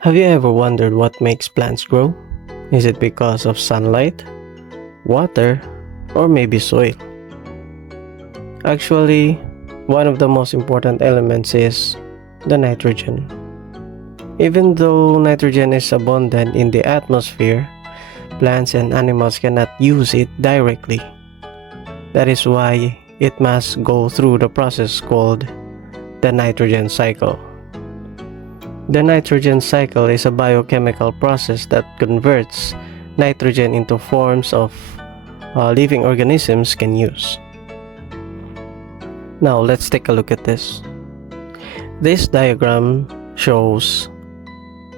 Have you ever wondered what makes plants grow? Is it because of sunlight, water, or maybe soil? Actually, one of the most important elements is the nitrogen. Even though nitrogen is abundant in the atmosphere, plants and animals cannot use it directly. That is why it must go through the process called the nitrogen cycle. The nitrogen cycle is a biochemical process that converts nitrogen into forms of living organisms can use. Now let's take a look at this. This diagram shows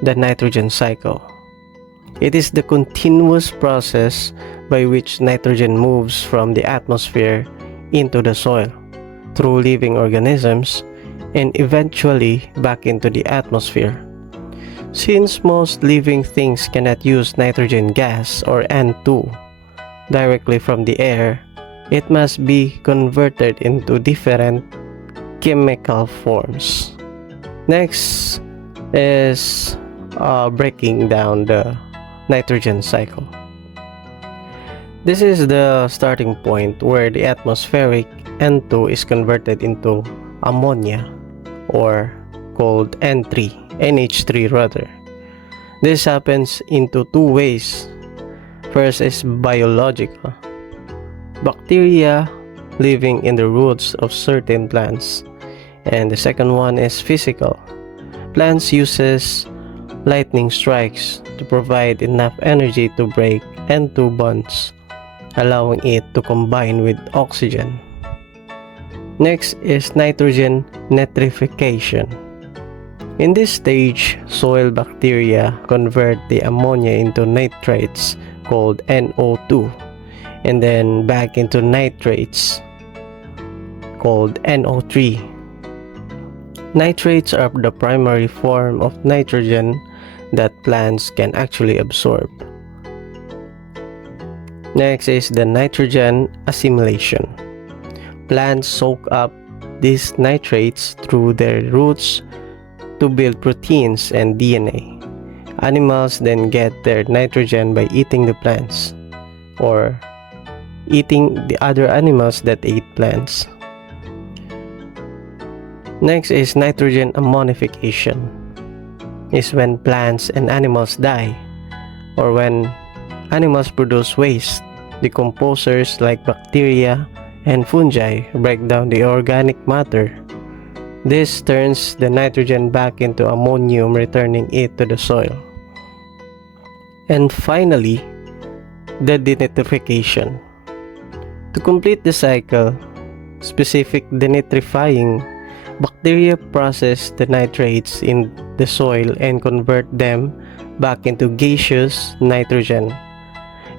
the nitrogen cycle. It is the continuous process by which nitrogen moves from the atmosphere into the soil through living organisms and eventually back into the atmosphere. Since most living things cannot use nitrogen gas or N2 directly from the air, it must be converted into different chemical forms. Next is breaking down the nitrogen cycle. This is the starting point where the atmospheric N2 is converted into ammonia, or called NH3 rather. This happens into two ways. First is biological. Bacteria living in the roots of certain plants. And the second one is physical. Plants uses lightning strikes to provide enough energy to break N2 bonds, allowing it to combine with oxygen. Next is nitrogen nitrification. In this stage, soil bacteria convert the ammonia into nitrates called NO2 and then back into nitrates called NO3. Nitrates are the primary form of nitrogen that plants can actually absorb. Next is the nitrogen assimilation. Plants soak up these nitrates through their roots to build proteins and DNA. Animals then get their nitrogen by eating the plants or eating the other animals that ate plants. Next is nitrogen ammonification. Is when plants and animals die or when animals produce waste. Decomposers like bacteria and fungi break down the organic matter. This turns the nitrogen back into ammonium, returning it to the soil. And finally, the denitrification. To complete the cycle, specific denitrifying, bacteria process the nitrates in the soil and convert them back into gaseous nitrogen.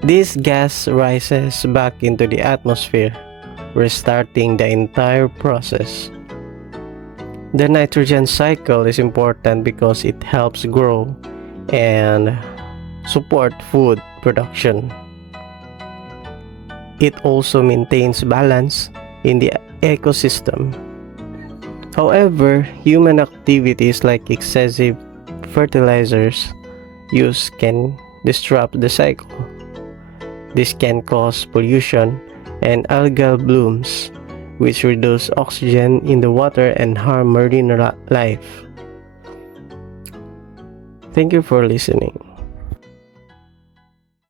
This gas rises back into the atmosphere, restarting the entire process. The nitrogen cycle is important because it helps grow and support food production. It also maintains balance in the ecosystem. However, human activities like excessive fertilizers use can disrupt the cycle. This can cause pollution and algal blooms, which reduce oxygen in the water and harm marine life. Thank you for listening.